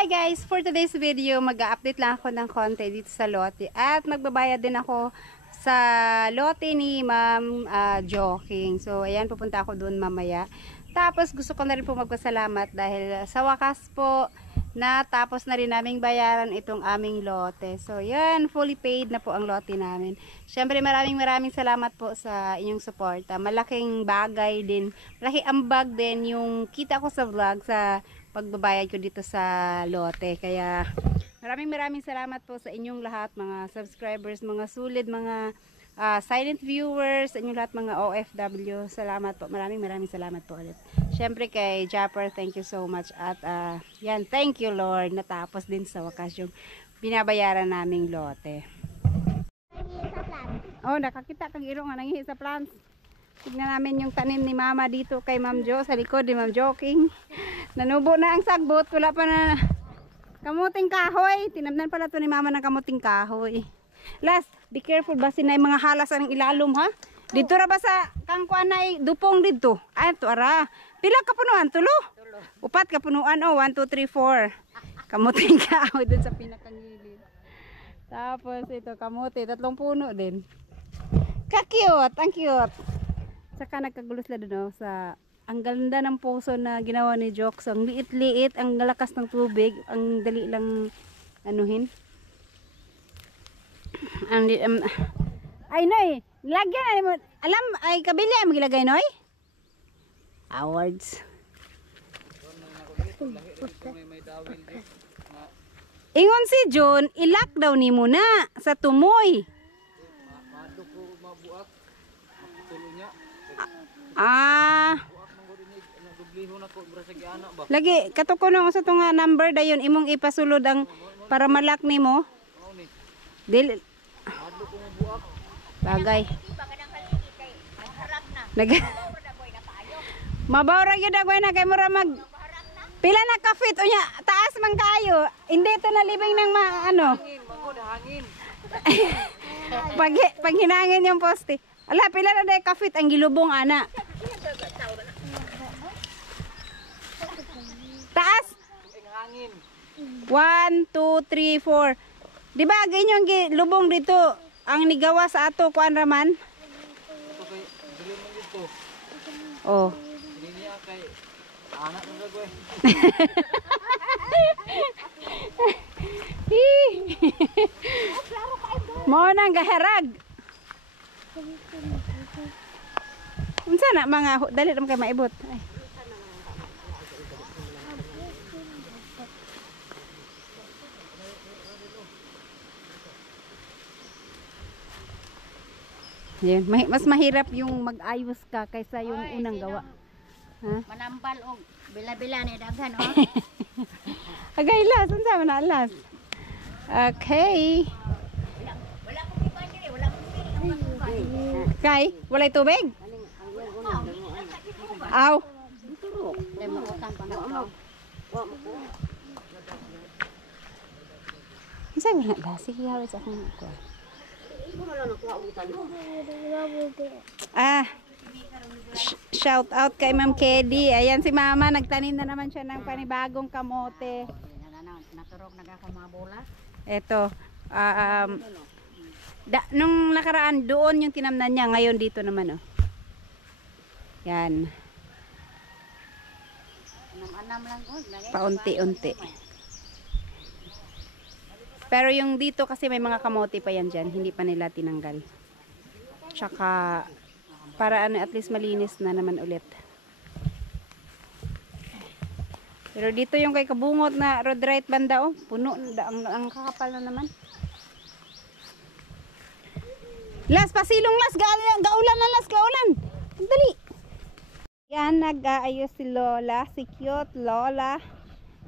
Hi guys! For today's video, mag-update lang ako ng konti dito sa lote. At magbabayad din ako sa lote ni Ma'am Joking. So, ayan, pupunta ako doon mamaya. Tapos, gusto ko na rin po magpasalamat dahil sa wakas po, natapos na rin naming bayaran itong aming lote. So, yan, fully paid na po ang lote namin. Siyempre, maraming salamat po sa inyong suporta. Malaking bagay din, malaki ambag din yung kita ko sa vlog sa pagbabayad ko dito sa lote. Kaya maraming salamat po sa inyong lahat, mga subscribers, mga sulit, mga silent viewers, sa inyong lahat, mga OFW. Salamat po. Maraming salamat po ulit. Siyempre kay Japper, thank you so much. At yan, thank you Lord. Natapos din sa wakas yung binabayaran naming lote. Oh, nakakita kang iro nga nangihi sa plants. Tignan namin yung tanim ni Mama dito kay Ma'am Jo, sa likod ni Ma'am Joking. Nanubo na ang sagbot, wala pa na kamuting kahoy. Tinamnan pala to ni Mama ng kamuting kahoy. Last, be careful ba sinay mga halas ang ilalom ha? Dito ra ba sa kangkuan na dupong dito? Ay, to ara. Pila ka punuan? Tulo? Upat ka punuan. Oh, 1, 2, 3, 4. Kamuting kahoy dun sa pinakangilid. Tapos ito, kamuti. 3 puno din. Ka-cute. Ang cute. Saka nagkagulos na doon sa ang ganda ng puso na ginawa ni Jokes. Ang liit-liit, ang lakas ng tubig, ang dali lang anuhin. Ay noy, lagyan mo. Alam ay kabili ay magilagay noy. Awards. Ingon si John, ilak daw ni mo na sa tumoy. Lagi katuko nung sa tunga number dayon imong ipasulod ang para malak nimo. Dili bagay. Mabawra gyud ako na kay mura mag pila na ka fit unya taas man kayo. Hindi to na libing ng ano. Hangin. Pag hinangin yung poste. Ala, pila na day kafit ang gilubong ana. Taas. 1, 2, 3, 4. Di ba ganyan yung lubong dito ang nigawa sa ato kuan raman? Oh. Anak na gagawin. Mo nang gaherag. Unsa na mga dali ra kay maibot. Ay. Yan, mas mahirap yung mag-ayos ka kaysa yung unang gawa. Ha? Manambal og bila-bila ni daghan oh. Agay las, unsa man na las? Okay. Wala ko iba diri, wala ko tubig. Kay, walay tubig? Aw. Demo utang pa na. Unsa man na las? Sige yaw sa akong ko. Shout out kay Ma'am Kedi. Ayan si Mama, nagtanim na naman siya ng panibagong kamote. Naturog na ako mga bola. Ito, nung nakaraan doon yung tinamnan niya, ngayon dito naman oh. Yan. Anam lang ko. Paunti-unti. Pero yung dito kasi may mga kamote pa yan dyan, hindi pa nila tinanggal. Tsaka para ano, at least malinis na naman ulit. Pero dito yung kay kabungot na road right banda oh, puno ang kakapal na naman. Las pasilong las gaulan na las gaulan. Dali. Yan nag-aayos si Lola, si cute Lola.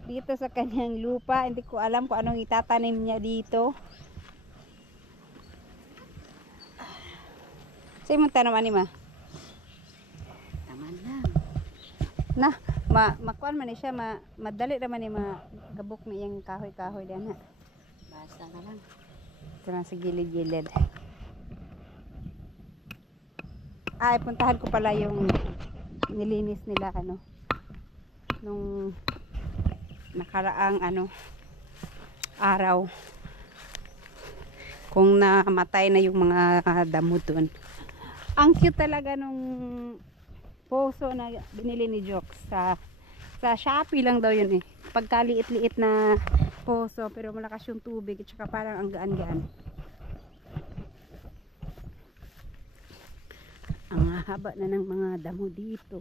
Dito sa kanyang lupa, hindi ko alam kung anong itatanim niya dito. Sa imong tanaman ni Ma? Taman lang. Na, makuan man ni siya, madali naman ni magabok na yung kahoy-kahoy diyan ha. Basta na lang. Ito na sa gilid-gilid. Ay, puntahan ko pala yung nilinis nila ano. Nung nakaraang araw. Kung namatay na yung mga damo dun. Ang cute talaga nung poso na binili ni Jokes sa Shopee lang daw yun eh. Pagkaliit-liit na poso pero malakas yung tubig at saka parang ang gaan-gaan. Ang haba na ng mga damo dito.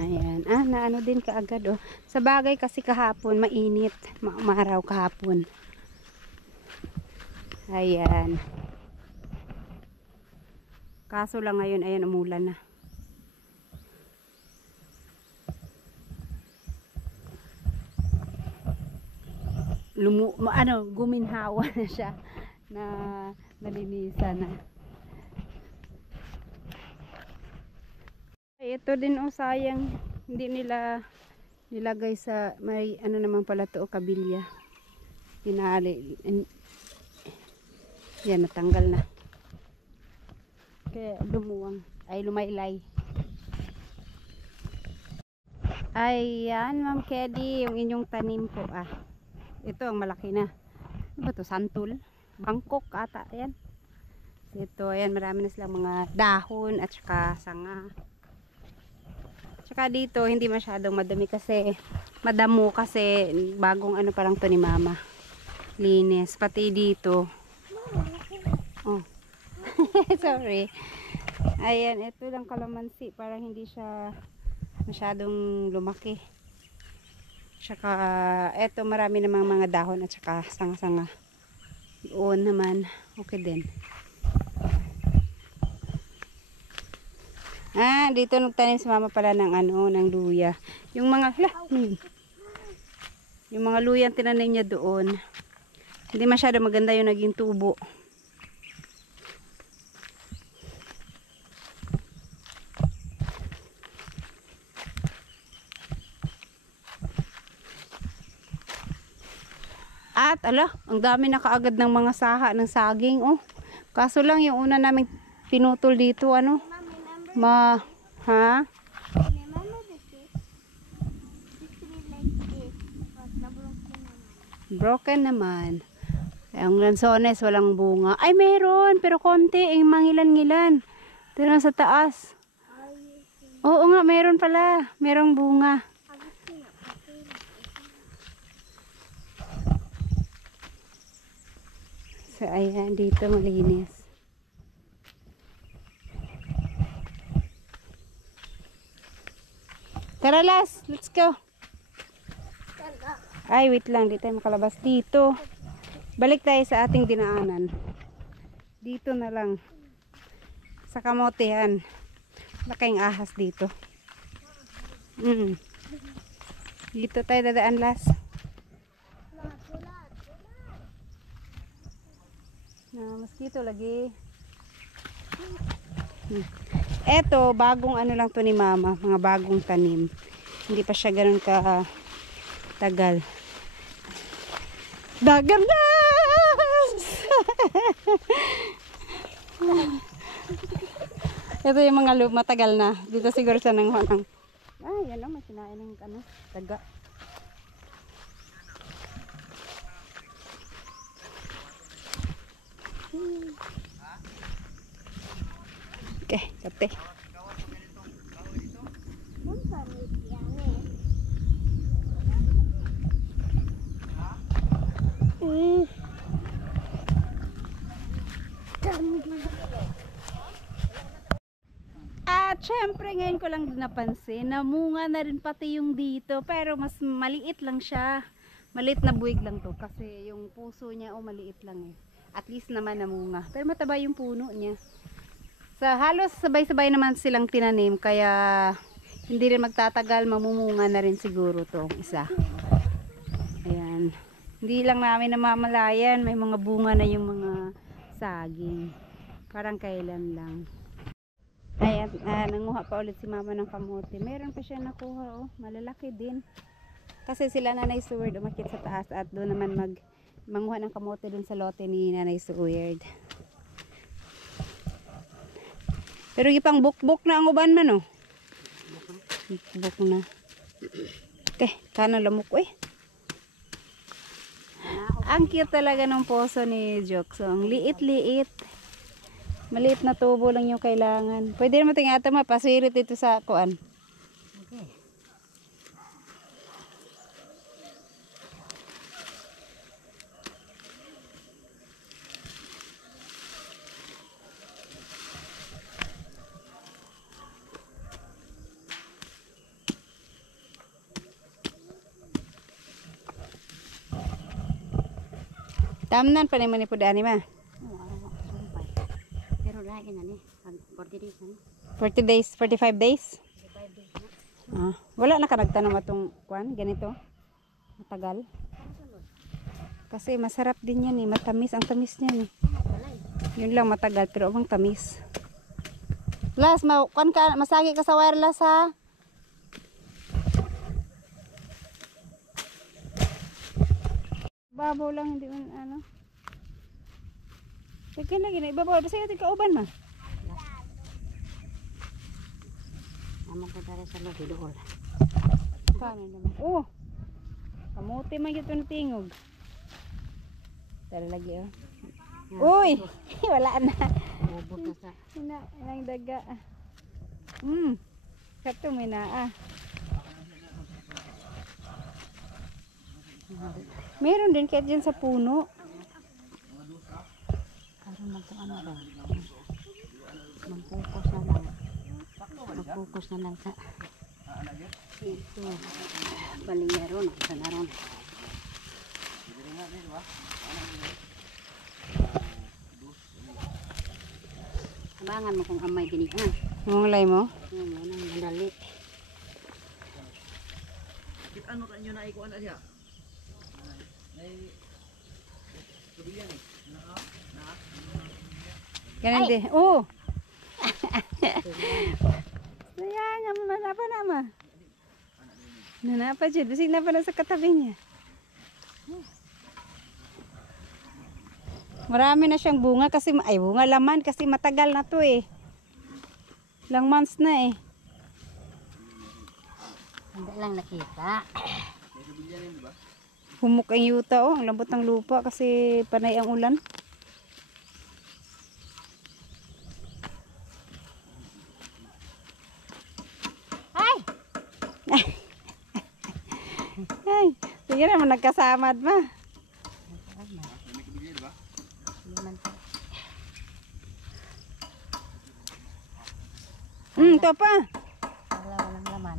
Ayan. Naano din kaagad oh. Sa bagay kasi kahapon, mainit. Maaraw kahapon. Ayan. Kaso lang ngayon, ayan, umulan na. Guminhawa na siya. Na nalinisan na. Ito din oh, sayang hindi nila nilagay sa may naman pala to kabilya. Hinali. Yan, natanggal na. Kaya lumuwang ay lumaylay. Ayan, Ma'am Kelly, yung inyong tanim po ito ang malaki na. Ano ba to? Santol? Bangkok ata. Ayan. Ito, ayan, marami na silang mga dahon at saka sanga. Tsaka dito, hindi masyadong madami kasi, madamo kasi, bagong parang to ni Mama. Linis. Pati dito. Oh. Sorry. Ayan, ito lang kalamansi. Parang hindi siya masyadong lumaki. Tsaka, ito marami namang mga dahon at saka sanga-sanga. Doon naman, okay din. Dito nagtanim si Mama pala ng ng luya. Yung mga yung mga luya tinanim niya doon. Hindi masyado maganda yung naging tubo. At ang dami na kaagad ng mga saha ng saging oh. Kaso lang yung una namin pinutol dito ha? Broken naman. Ang lansones walang bunga. Ay meron pero konti, mangilan-ngilan. Ito sa taas. Oo nga, meron pala. Merong bunga. So ayan, dito malinis. Tara Las, let's go. Ay wait lang, di tayo makalabas dito. Balik tayo sa ating dinaanan. Dito na lang. Sa kamotehan. Laking ahas dito. Dito tayo dadaan Las. Mosquito lagi. Eto, bagong lang to ni Mama. Mga bagong tanim. Hindi pa siya ganun ka tagal. Dagardas! Ito yung mga matagal na. Dito siguro siya nang hanang. Yan may sinain ng taga. Okay, kape. At syempre ngayon ko lang napansin na munga na rin pati yung dito, pero mas maliit lang siya. Maliit na buwig lang to kasi yung puso niya maliit lang At least naman namunga. Pero mataba yung puno niya. Sa halos sabay-sabay naman silang tinanim kaya hindi rin magtatagal, mamumunga na rin siguro to isa. Ayan. Hindi lang namin namamalayan, may mga bunga na yung mga saging. Parang kailan lang. Ayan, nanguha pa ulit si mama ng kamote. Meron pa siya nakuha, oh. Malalaki din. Kasi sila Nanay Seward umakyat sa taas at doon naman manguha ng kamote dun sa lote ni Nanay Seward. Pero ipang bukbuk na ang uban man, oh. Bukbuk na. Okay, kanang lamok, eh. Ang cute talaga ng poso ni Jokes. So, ang liit-liit. Maliit na tubo lang yung kailangan. Pwede naman tingnan ata mapasirit ito sa kuan. Okay. Tamnan pa naman ni Pudani ma. Sumpay. Pero lagi na ni. 40 days na ni. 40 days, 45 days. 45 days na. Wala na ka nagtanong atong kuan, ganito. Matagal. Kasi masarap din yan eh, matamis. Ang tamis niyan eh. Balay. Yun lang matagal pero ang tamis. Las, kuan ka, masagi ka sa wireless ha. Babaw lang, hindi man ano. Teka lagi na ibabaw. Basta yung kauban ma. Amo ko tara sa lobby dool. Paano naman? Oh! Kamuti man ito na tingog. Tara lagi oh. Uy! Wala na. Ubos na sa. Inang daga. Kato may naa. Meron din kahit dyan sa puno. Karon magtuan na ba? Mag-focus na lang. Mag-focus na lang sa ito. Balingero na sa naron. Abangan mo kung amay gini ha. Mungulay mo? Yung nang madali. Ano kan yun na ikuan na siya? Ganun din. Oh! Sayang, manapa na ma. Nanapa dyan. Bisig na pala sa katabi niya. Marami na siyang bunga kasi, ay bunga laman kasi matagal na to eh. Ilang months na eh. Hindi lang nakita. Humuk ang yuta oh. Ang lambot ng lupa kasi panay ang ulan. Ay! Ay, sige naman nagkasamad ma. Liman pa. Ito pa. Wala walang laman.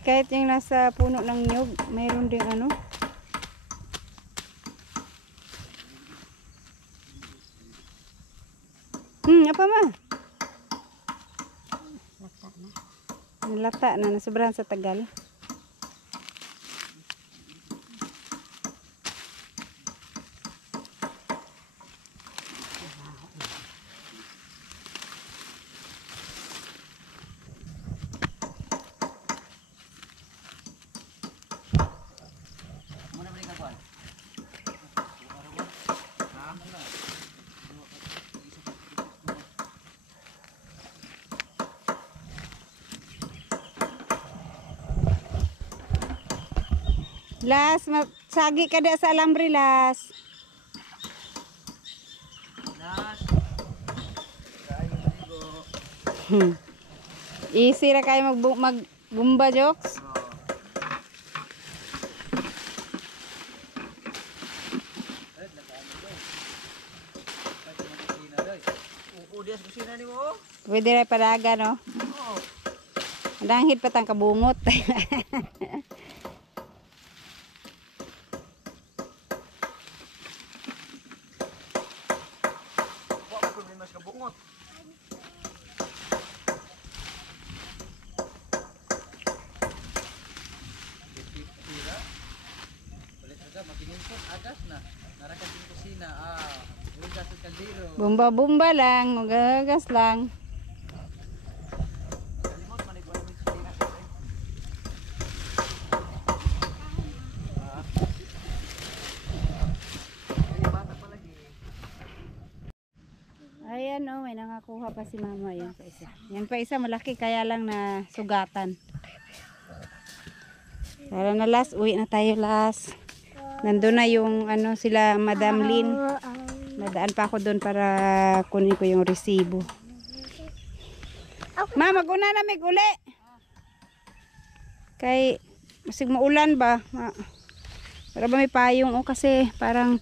Kahit yung nasa puno ng nyug, mayroon ding ano. Apa ma? Lakta na. Nalata na, nasobrahan sa tagal. Muna balik ako. Las, sagi ka da sa alambre las. Nas. Easy ra kayo magbumba jokes. Udias kusina ni mo. Pwede ra padaga no. Oo. Danghit patang kabungot. Wa ko problema sa kabungot. Tira. Balik ka Bumba-bumba lang, magagas lang. Ayan oh, may nangakuha pa si mama. Yan pa isa. Yan pa isa, malaki kaya lang na sugatan. Tara na Las, uwi na tayo Las. Nandun na yung ano sila Madam Lynn. Nadaan pa ako doon para kunin ko yung resibo. Ma, mag-una na may uli. Kay masig maulan ba? Para ba may payong o kasi parang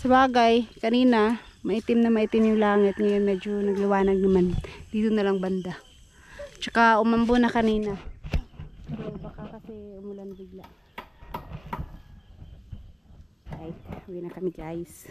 sa bagay kanina maitim yung langit. Ngayon medyo nagliwanag naman. Dito na lang banda. Tsaka umambo na kanina. So, baka kasi umulan bigla. Ay, uwi na kami guys.